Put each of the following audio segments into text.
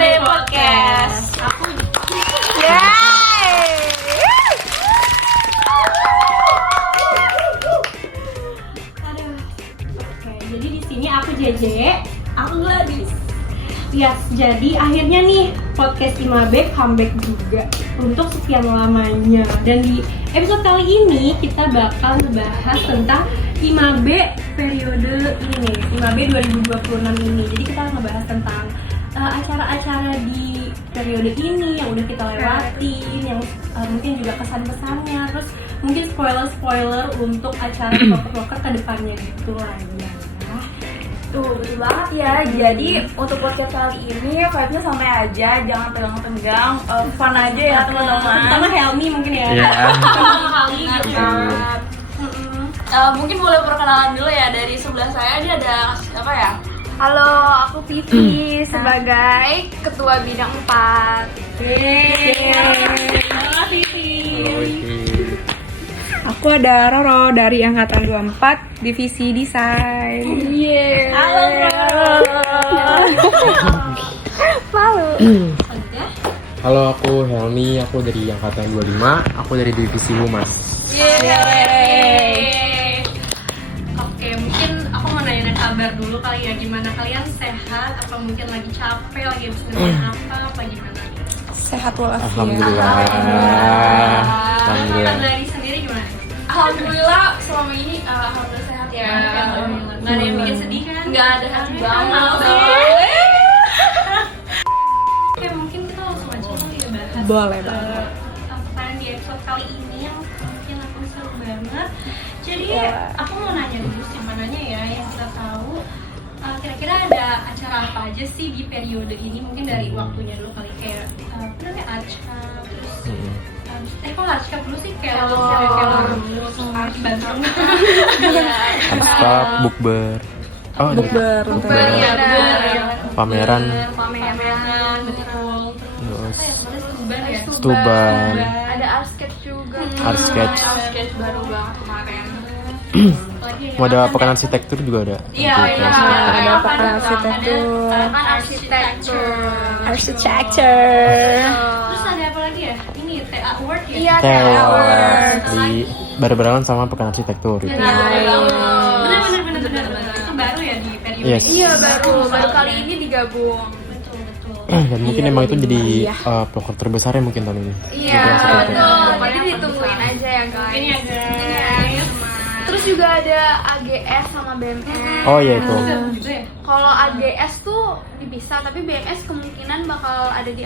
Imabe Podcast. Jadi di sini aku JJ, aku Gladys. Yes, jadi akhirnya nih podcast Imabe comeback juga untuk sekian lamanya. Dan di episode kali ini kita bakal ngebahas tentang Imabe periode ini, Imabe 2026 ini. Jadi kita ngebahas tentang acara-acara di periode ini yang udah kita lewatin, yang mungkin juga kesan-pesannya, terus mungkin spoiler-spoiler untuk acara vlogger ke depannya gitu lah ya. Tuh, betul banget ya. Jadi untuk podcast kali ini vibe-nya santai aja, jangan tegang-tegang, fun aja ya teman-teman. Terutama Helmi mungkin ya. Iya. Pertama kali gitu. Mungkin boleh perkenalan dulu ya, dari sebelah saya dia ada apa ya? Halo, aku Vivi sebagai Ketua Bidang 4. Halo Vivi. Aku ada Roro dari Angkatan 24, Divisi Desain. Halo, Halo, aku Helmi, aku dari Angkatan 25, aku dari Divisi Humas. Oke, mungkin aku mau nanya kabar dulu kali ya. Gimana kalian, sehat? Apa mungkin lagi capek, lagi habis ngerjain apa gimana? Sehat walafiat. Alhamdulillah. Alhamdulillah. Dari sendiri gimana? Alhamdulillah selama ini alhamdulillah sehat ya. Nggak ada yang bikin sedih kan? Nggak ada hati banget. Oke, mungkin kita langsung aja kali ya bahas. Boleh banget. Pertanyaan di episode kali ini yang mungkin aku seru banget. Jadi aku mau nanya dulu sih, mananya ya yang kita tahu. Kira-kira ada acara apa aja sih di periode ini? Mungkin dari waktunya dulu kali, kayak apa namanya, Archcap, terus kok Archcap dulu sih, kayak Art Bandung. Arskap, bukber. Oh, Bukber. Iya, pameran. Betul. Terus Apa ya, sebenarnya Stuban ya? Stuban. Ada art sketch juga. Art sketch. Art sketch baru banget kemarin. Mau ada pekan arsitektur juga ada. Iya, Nanti iya. arsitektur. Ada pekan arsitektur. Kan arsitektur. Architecture. Terus ada apa lagi ya? Ini TA Award ya? Iya, Tewas di barengan sama pekan arsitektur itu. Benar. Itu baru ya di periode Yes. ini? Iya, baru kali ini digabung. Betul. Dan mungkin emang itu jadi pelokor terbesar ya mungkin tahun ini. Iya, betul. Jadi ditungguin aja ya guys. Ini ya guys. Terus juga ada AGS sama BMS. Oh iya itu. Gitu ya? Kalau AGS tuh dipisah, tapi BMS kemungkinan bakal ada di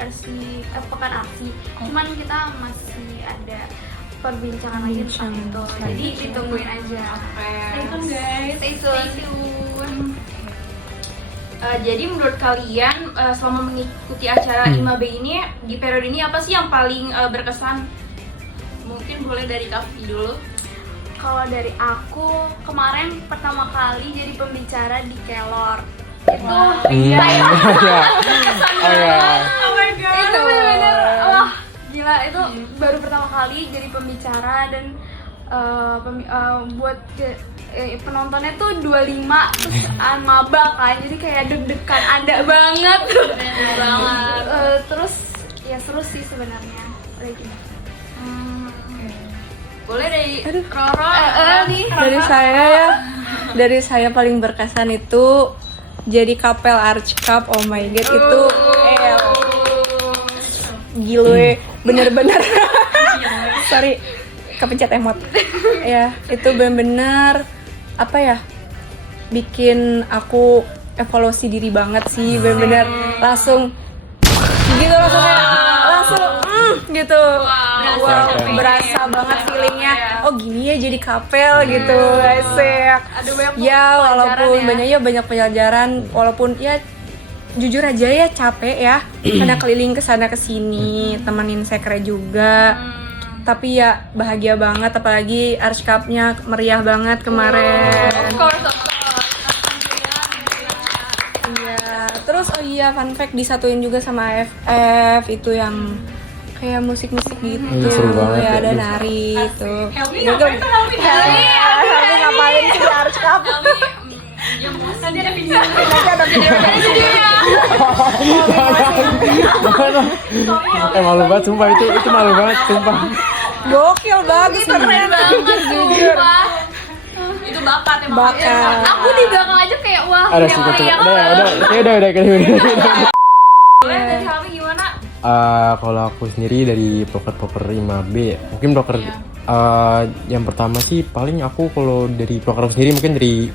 pekan arsi. Cuman kita masih ada perbincangan lagi tentang itu. Jadi ditungguin aja. Stay tune guys. Stay tune. Jadi menurut kalian selama mengikuti acara Imabe ini di periode ini apa sih yang paling berkesan? Mungkin boleh dari Kavi dulu. Kalau dari aku kemarin pertama kali jadi pembicara di Kelor. Itu Iya. Oh iya. Oh my god. Itu benar-benar wah, gila, itu baru pertama kali jadi pembicara dan buat penontonnya tuh 25 terus maba kan, jadi kayak deg-degan ada banget. Terus ya seru sih sebenarnya. Udah gitu. Boleh dari Roro nih. Dari saya paling berkesan itu jadi kapel Archcap. Oh my god, itu gile, bener-bener. Sorry, kepencet emot. Ya, itu bener-bener apa ya? Bikin aku evaluasi diri banget sih, bener-bener langsung gitu, langsung gitu. Berasa banget feelingnya. Oh gini ya jadi kapel gitu, asik. Ada banyak Ya walaupun pelajaran banyak pelajaran, walaupun ya jujur aja ya capek ya, karena keliling kesana kesini, temenin sekre juga. Tapi ya bahagia banget, apalagi Archcap-nya meriah banget kemarin. Of course. Iya, terus oh iya fun fact disatuin juga sama AFF itu yang kayak musik-musik gitu. Seru banget ya, ya, ada gitu. nari itu. Helmi ngapain tuh Helmi? Helmi ngapain sih di Archcap? Nanti ada video. Malu banget sumpah, itu malu banget sumpah. Gokil, bagus, keren banget, jujur. Itu bakat emang. Bakat. Aku di belakang aja kayak wah. Ada sih betul. Udah Boleh dari Helmi gimana? Kalau aku sendiri dari proker 5B, mungkin proker yang pertama sih paling aku kalau dari proker sendiri mungkin dari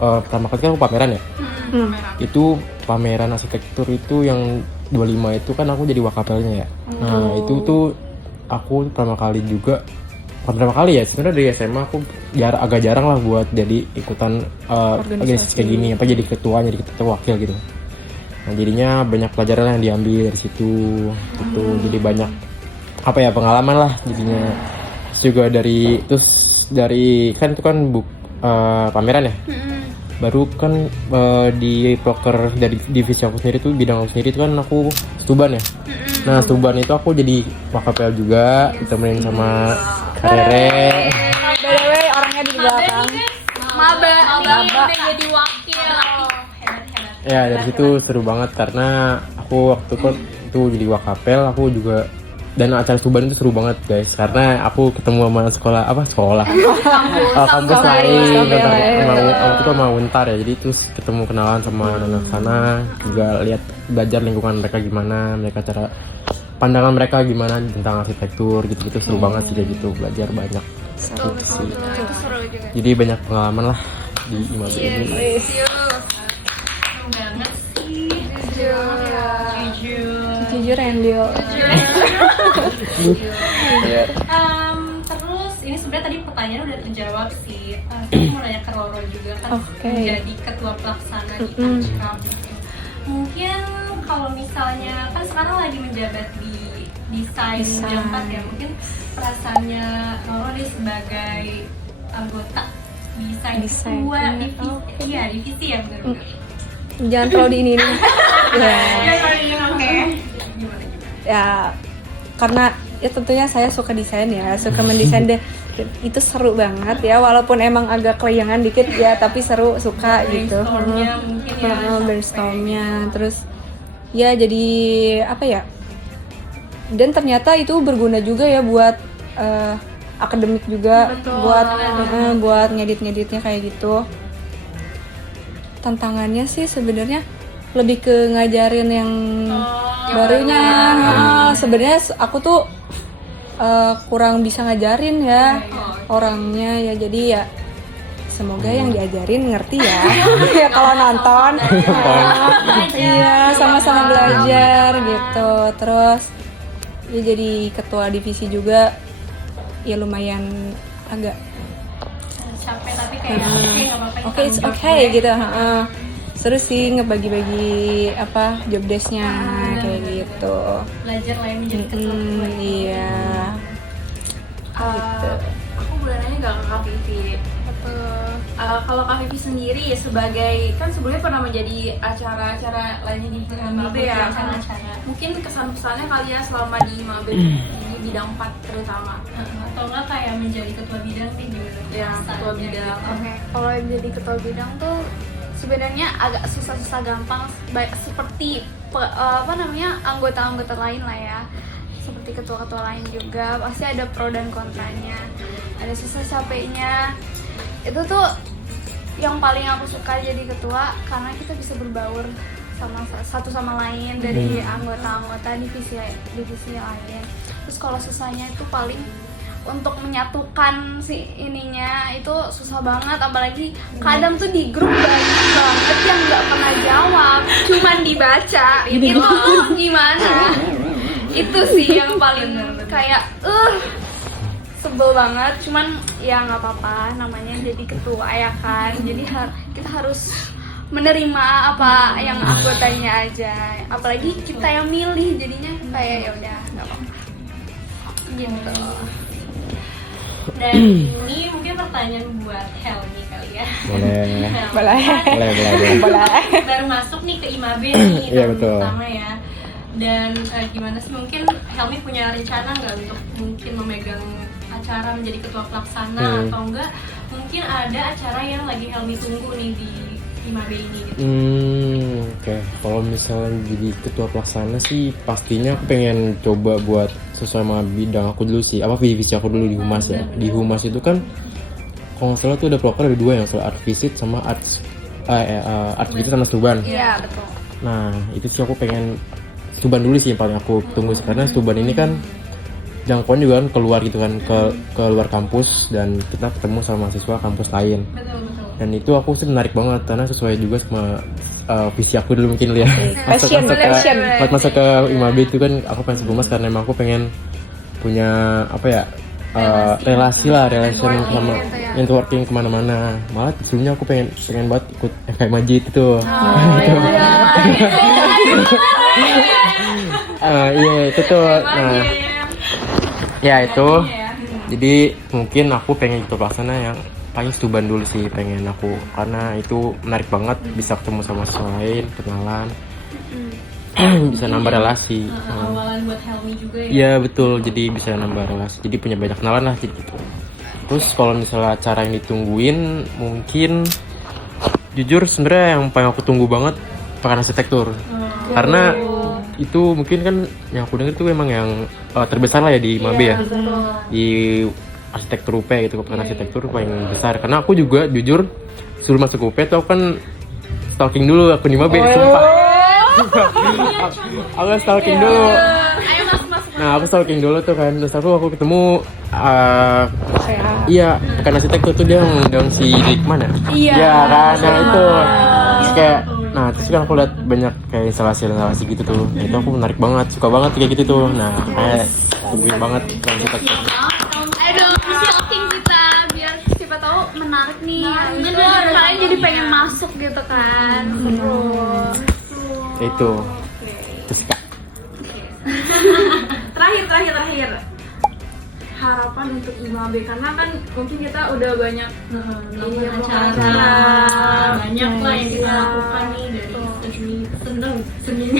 pertama kali kan aku pameran ya. Itu pameran arsitektur itu yang 25 itu kan aku jadi wakapelnya ya. Nah itu tuh aku pertama kali juga, bukan pertama kali ya, sebenarnya dari SMA aku agak jarang lah buat jadi ikutan organisasi kayak gini, apa jadi ketua, jadi ketua wakil gitu. Nah jadinya banyak pelajaran yang diambil dari situ gitu, jadi banyak apa ya, pengalaman lah jadinya. Terus juga dari kan itu kan pameran ya, baru kan di proker dari divisi aku sendiri tuh, bidang aku sendiri itu kan aku stuban ya. Nah stuban itu aku jadi wakapel juga, ditemenin sama Karere. By the way, orangnya di belakang. Maba jadi wakil. Ya dari situ seru banget karena aku waktu itu jadi wakapel, aku juga, dan acara stuban itu seru banget guys karena aku ketemu sama kampus lain, waktu itu sama Untar ya, jadi terus ketemu kenalan sama anak sana, juga lihat belajar lingkungan mereka gimana, mereka cara pandangan mereka gimana tentang arsitektur gitu seru banget sih kayak gitu, belajar banyak. Betul. Itu seru juga. Jadi banyak pengalaman lah di IMAB ini. Banget sih. Jujur Endil. Terus ini sebenarnya tadi pertanyaan udah terjawab sih. Saya mau nanya ke Roro juga kan, menjadi ketua pelaksana di Archicam. Mungkin kalau misalnya kan sekarang lagi menjabat di desain Unjampat ya, mungkin perasaannya Roro nih sebagai anggota desain ketua divisi ya benar-benar. Jangan terlalu di ini nih. Ya, karena ya tentunya saya suka desain ya, suka mendesain deh. Itu seru banget ya, walaupun emang agak kelayangan dikit ya, tapi seru, suka gitu. Brainstormnya, terus ya jadi apa ya? Dan ternyata itu berguna juga ya buat akademik juga. Betul. Buat ngedit-ngeditnya kayak gitu. Tantangannya sih sebenarnya lebih ke ngajarin yang barunya. Sebenarnya aku tuh kurang bisa ngajarin ya orangnya ya, jadi ya semoga yang diajarin ngerti ya. Ya kalau nonton iya sama-sama belajar gitu. Terus ya jadi ketua divisi juga ya lumayan agak capek, tapi kayak nggak apa-apa. Oke, it's okay gitu. Seru sih ngebagi-bagi apa job desk-nya kayak gitu. Belajar lah yang menjadi ketua. Iya. Aku boleh nanya nggak ke Kak Vivi? Kalau Kak Vivi sendiri ya sebagai, kan sebelumnya pernah menjadi acara-acara lainnya di IMAB ya. Mungkin kesan-pesannya kali ya selama di IMAB di bidang 4 terutama. Atau enggak kayak menjadi ketua bidang nih gimana? Ya, ketua bidang. Oke, kalau jadi ketua bidang tuh sebenarnya agak susah-susah gampang, seperti anggota-anggota lain lah ya. Seperti ketua-ketua lain juga pasti ada pro dan kontranya, ada susah capeknya. Itu tuh yang paling aku suka jadi ketua, karena kita bisa berbaur sama satu sama lain dari anggota-anggota divisi lain. Terus kalau susahnya itu paling untuk menyatukan si ininya itu susah banget, apalagi kadang tuh di grup banyak banget yang nggak pernah jawab, cuman dibaca. Itu gimana? Itu sih yang paling kayak sebel banget. Cuman ya nggak apa-apa, namanya jadi ketua ya kan. Jadi kita harus menerima apa yang anggotanya aja, apalagi kita yang milih, jadinya kayak ya udah nggak apa-apa gitu. Dan ini mungkin pertanyaan buat Helmi kali ya. Boleh. Baru masuk nih ke IMAB nih, Iya, tahun betul. pertama ya. Dan gimana sih, mungkin Helmi punya rencana nggak untuk mungkin memegang acara menjadi ketua pelaksana atau enggak? Mungkin ada acara yang lagi Helmi tunggu nih di IMAB ini gitu? Oke. Kalau misalnya jadi ketua pelaksana sih pastinya aku pengen coba buat sesuai sama bidang aku dulu sih. Apa visi aku dulu di humas ya. Di humas itu kan kalau nggak salah tuh ada proker ada 2 yang soal art visit sama art visit sama stuban. Iya, betul. Nah itu sih aku pengen stuban dulu sih yang paling aku tunggu sih. Karena stuban ini kan jangkauan juga kan keluar gitu kan ke luar kampus dan kita ketemu sama mahasiswa kampus lain. Dan itu aku sih menarik banget karena sesuai juga sama visi aku dulu mungkin ya. Passion. Masuk ke IMAB itu kan aku pengen sebelum karena emang aku pengen punya apa ya relasi sama networking kemana-mana. Malah sebelumnya aku pengen banget ikut FKM Majid itu. Iya itu tuh. Nah, ya itu. Jadi mungkin aku pengen ikut pelaksana yang paling stuban dulu sih pengen aku karena itu menarik banget bisa ketemu sama mahasiswa lain, kenalan. Bisa nambah relasi. Awalan buat Helmi juga ya? Iya betul, jadi bisa nambah relasi. Jadi punya banyak kenalan lah gitu. Terus kalau misalnya acara yang ditungguin, mungkin jujur sebenarnya yang paling aku tunggu banget pekan arsitektur. Karena itu mungkin kan yang aku dengar itu memang yang terbesar lah ya di IMAB ya. Di arsitektur UP gitu, pekan arsitektur paling besar. Karena aku juga jujur sebelum masuk UP tuh aku kan stalking dulu aku di IMAB, sumpah. Aku stalking dulu. Nah aku stalking dulu tuh kan. Terus aku ketemu iya pekan arsitektur tuh dia ngundang si Rikman ya. Iya kan. Nah itu terus kayak terus kan aku lihat banyak kayak instalasi gitu tuh. Nah, itu aku menarik banget, suka banget kayak gitu tuh. Nah kayak tungguin banget arsitektur. Aduh, stalking kita biar siapa tahu menarik nih. Kalian jadi pengen masuk gitu kan. Itu terus kak terakhir harapan untuk IMAB karena kan mungkin kita udah banyak acara banyak lah yang kita lakukan nih dari seni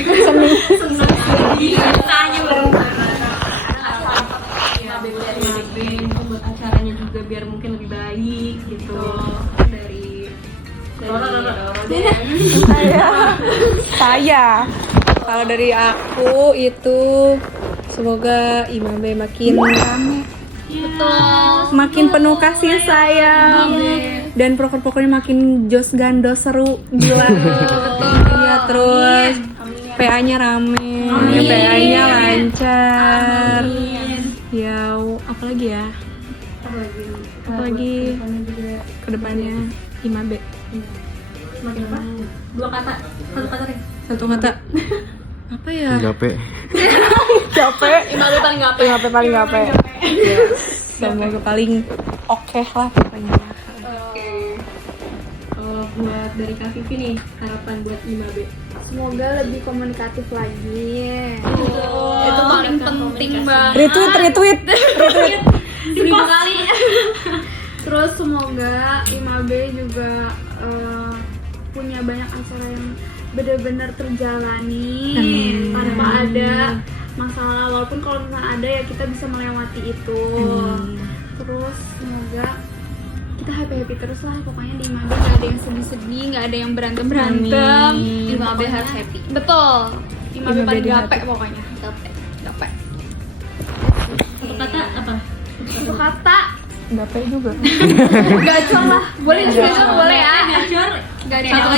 tanya bareng IMAB buat acaranya juga biar mungkin lebih baik gitu dari Saya kalau dari aku itu semoga IMAB makin rame, makin penuh kasih sayang, dan proker-prokernya makin jos gandos seru gila. Ya terus PA-nya rame, PA-nya lancar. Ya apalagi ya? Apalagi kedepannya IMAB. Dua kata, Satu kata. Apa ya? gape. Capek. IMAB paling gape. Semoga paling oke lah pokoknya. Kalau buat dari Kak Vivi nih, harapan buat IMAB? Semoga lebih komunikatif lagi. Itu paling penting banget. Retweet. 1000 kali. Terus semoga IMAB juga punya banyak acara yang benar-benar terjalani tanpa ada masalah, walaupun kalau misalnya ada ya kita bisa melewati itu. Terus semoga kita happy terus lah pokoknya di IMAB, nggak ada yang sedih-sedih, nggak ada yang berantem. IMAB harus happy. Betul. IMAB paling gape pokoknya. Gape. Satu kata apa? Satu kata Gape juga. gacor lah. Boleh gacor boleh ya. Gacor.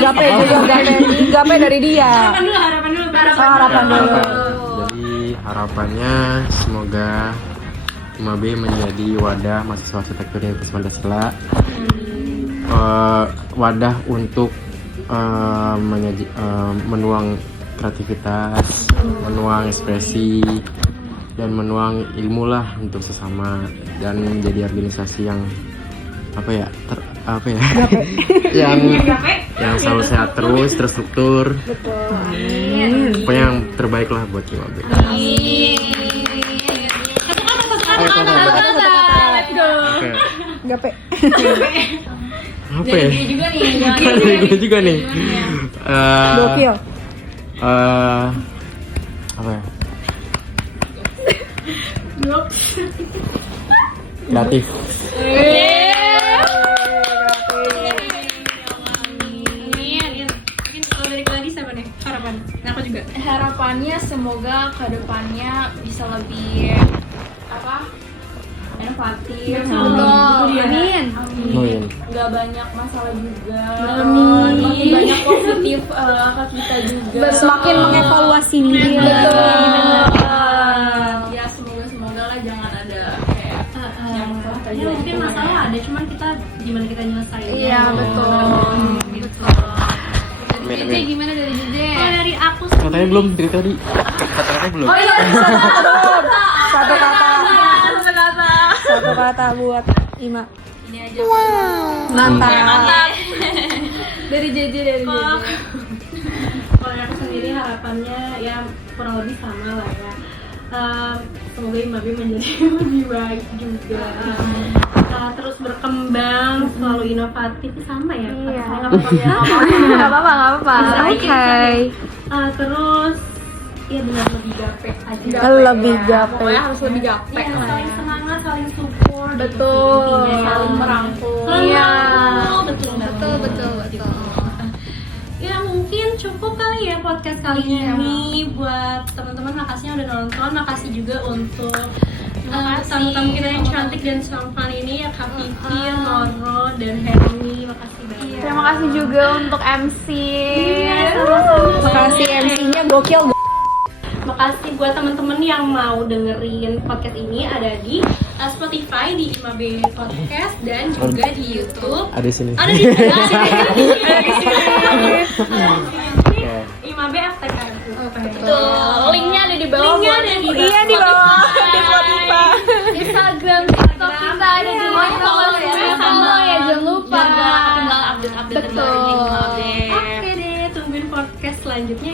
Gape juga gape dari dia. Harapan dulu. Harapan dulu. Jadi harapannya semoga IMAB menjadi wadah mahasiswa arsitektur Universitas Pancasila, wadah untuk menuang kreativitas, menuang ekspresi, dan menuang ilmu lah untuk sesama, dan menjadi organisasi yang yang selalu sehat terus, terstruktur. Pokoknya yang terbaik lah buat IMAB. Gape. Apa ya? Gue juga nih. Gokil. Apa ya? Kreatif. harapannya semoga kedepannya bisa lebih inovatif. Amin. Amin. Nggak banyak masalah juga. Amin. Makin banyak positif ke kita juga. Semakin mengevaluasi diri. Ya semoga lah jangan ada kayak yang Ya mungkin masalah ada, cuman kita gimana kita nyelesainnya. Iya, betul. Gitu. Amin, Jede amin. gimana dari Jede? Kalau dari aku Katanya belum dari tadi. Katanya belum. Oh iya, satu kata buat Ima. ini aja. Mantap. Dari Jede. Kalau aku sendiri harapannya ya kurang lebih sama lah ya. Semoga Imabe menjadi lebih baik juga. Terus berkembang, selalu inovatif sama ya. Iya. Nggak apa-apa. Nggak apa-apa. Oke. Terus ya benar lebih gape aja. Lebih gape. Pokoknya harus lebih gape Iya, lah saling ya. semangat, saling support. Betul. Intinya ya. Saling merangkul. Iya. Betul. Ya mungkin cukup kali ya podcast kali ini. Buat teman-teman makasihnya udah nonton, makasih juga untuk tamu-tamu kita yang cantik dan tampan ini ya, Kak Vivi, Noro, dan Hermi. Makasih banyak. Terima kasih juga untuk MC. Makasih MC-nya gokil. Makasih buat teman-teman yang mau dengerin podcast ini, ada di Spotify, di Imabe Podcast, dan juga di YouTube. Ada di sini. Ada di sini. Ya. Imabe FTK. Betul. Linknya ada di bawah. Linknya ada di Iya di bawah di Spotify. Instagram, TikTok kita ada di follow ya. Follow ya, jangan lupa. Biar nggak ketinggalan update-update terbarunya Imabe. Oke deh, tungguin podcast selanjutnya